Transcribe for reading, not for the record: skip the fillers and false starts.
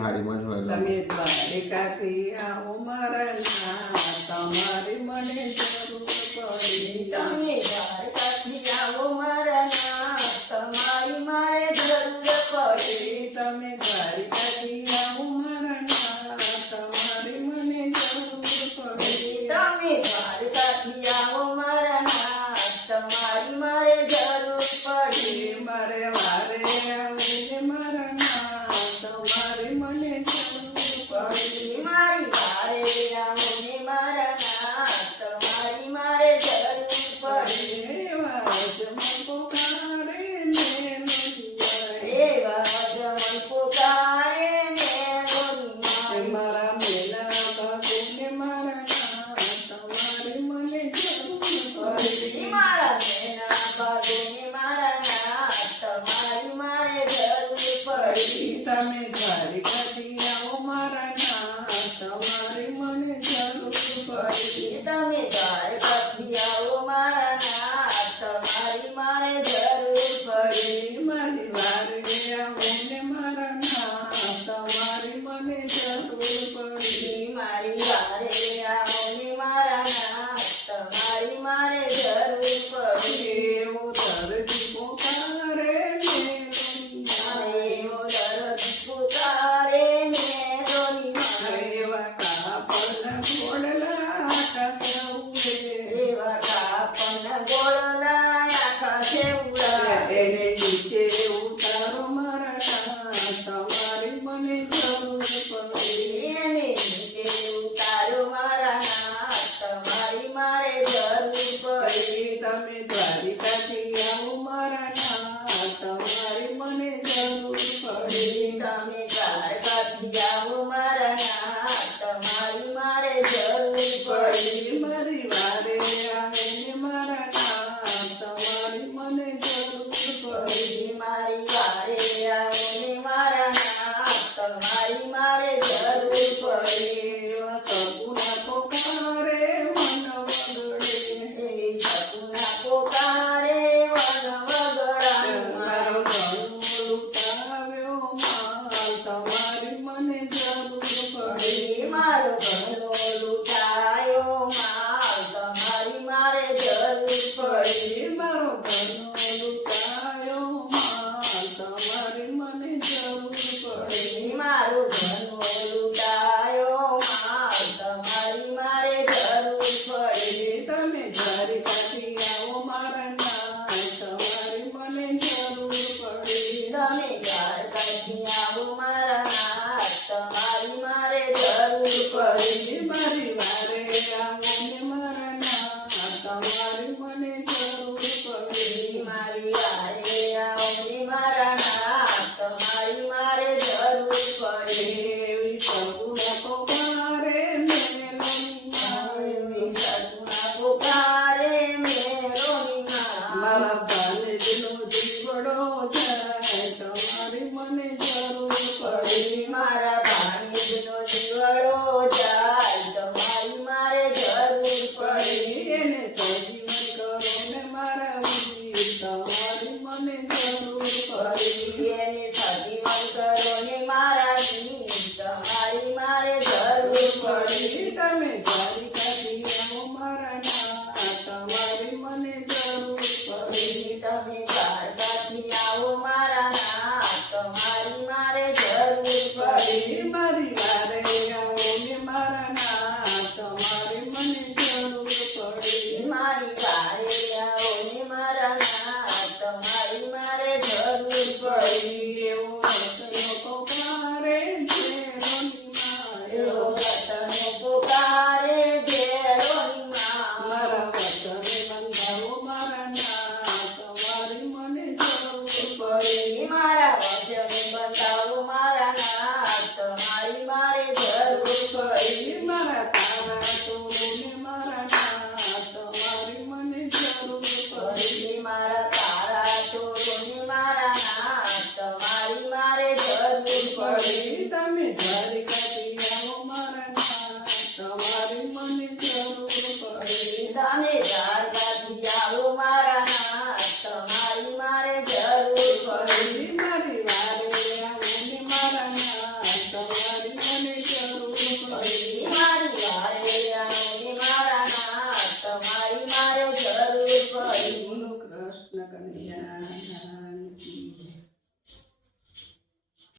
હારીમાં જોયેલો તમે દ્વારિકાથી આવો મારા નાથ, તમારી મને જરૂર પડી. તમે દ્વારકાથી આવો મારા નાથ, તમારી મારે જરૂર પડી. તમે દ્વારિકાથી આવો મારા નાથ, તમારી મને જરૂર પડી. તમે દ્વારકાથી આવો મારા નાથ, તમારી મારે જરૂર પડી. મારે વારે આવીને મારા નાથ, તમારી મને જરૂર પડી. મારી વારે આવો ને મારા નાથ, તમારી મારે જરૂર પડી. એવા જમા પોકારે મેલોડિયા, એવા જમણ પોકારે મેલોડીમાં. મારા મેલા ભાગોને મારા નાથ, તમારી મને જરૂર પડી. મારા મેના બાજુને મારા નાથ, તમારી મારે જરૂર પડી. તમે દ્વારિકાથી આવો મારા નાથ, તમારી મને જરૂર પડી. તમે દ્વારકાથી આવો મારા નાથ, તમારી મારે જરૂર પડી. મારી વારે આવીને મારા નાથ, તમારી મને જરૂર પડી. મારી વારે આવો ને મારા નાથ, તમારી મારે જરૂર પડી. એવો ધરતી પોકારે મેલોડિયા, એવો દરદ પુકારે મેલોડીમાં. એવા કાપડના ઘોડલા આકાશે ઉડે, એવા કાપણ ગોળના આકાશે ઉડાડે. એને નીચે ઉતારો મારા નાથ, તમારી મને જરૂર પડી. એને નીચે ઉતારો મારા નાથ, તમારી મારે જરૂર પડી. તમે દ્વારિકાથી આવો મારા નાથ, તમારી મને જરૂર પડી. તમે દ્વારકાથી આવો મારા નાથ, તમારી મારે જરૂર પડી. મારી વારે આવીને મારા નાથ, તમારી મને જરૂર પડી. મારી વારે આવો ને મારા નાથ, તમારી મારે જરૂર પડી. એવા સગુણા પોકારે મન વગડે, એવી સપના પોકારે વન મારો વગડામાં. ઘરનો લૂંટાવ્યો માલ, તમારી મને જરૂર પડી. મારો ઘરનો લૂંટાયો માલ, તમારી મારે જરૂર પડી. મારો ઘરનો લૂંટાયો માલ, તમારી મને જરૂર પડી. મારો ઘરનો લૂંટાયો માલ, તમારી મારે જરૂર પડી. તમે દ્વારિકાથી આવો મારા નાથ, તમારી મને જરૂર પડી. તમે દ્વારકાથી આવો મારા નાથ, તમારી મારે જરૂર પડી. મારી વારે આવો ને મારા નાથ, તમારી મને જરૂર પડી. મારી વારે આવો ને મારા નાથ, તમારી મારે જરૂર પડી. એવી સગુણા પોકારે મેલોડીમાં, એવી સગુણા પોકારે મેલોડીમાં. મારા ભાલેજનો જીવડો જાય, તમારી મને જરૂર પડી. મારા ભાણેજનો જીવડો જાય, તમારી મારે જરૂર પડી. એને સજીવન કરો ને મારા વીર, તમારી મને જરૂર પડી. એને સજીવન કરો ને મારા વીર, તમારી મારે જરૂર પડી. તમે દ્વારિકાથી આવો મારા નાથ, તમારી મને જરૂર પડી. તમે દ્વારકાથી આવો મારા નાથ, તમારી મારે જરૂર પડી. મારી વારે આવો ને મારા નાથ, તમારી મને જરૂર પડી. મારી વારે આવો ને મારા નાથ, તમારી મારે જરૂર પડી. એવો રતનો પોકારે મેલોડીમાં, એવો રતનો પોકારે ઘેરોણીમાં. મારા વતને બંધાવો મારા નાથ, તમારી મને જરૂર પડી. મારા વચને બતાવો મારા નાથ, તમારી મારે જરૂર પડી. મારા તારા તોડને મારા નાથ, તમારી મને જરૂર પડી. મારા તારા ચોરોને મારા નાથ, તમારી મારે જરૂર પડી. તમે દ્વારિકાથી આવો મારા નાથ, તમારી મને જરૂર પડી. તમે દ્વારકાથી આવો મારા નાથ, તમારી મારે જરૂર પડી. મારી વારે આવો ને મારા નાથ, કૃષ્ણ કનૈયા લાલ કી જય.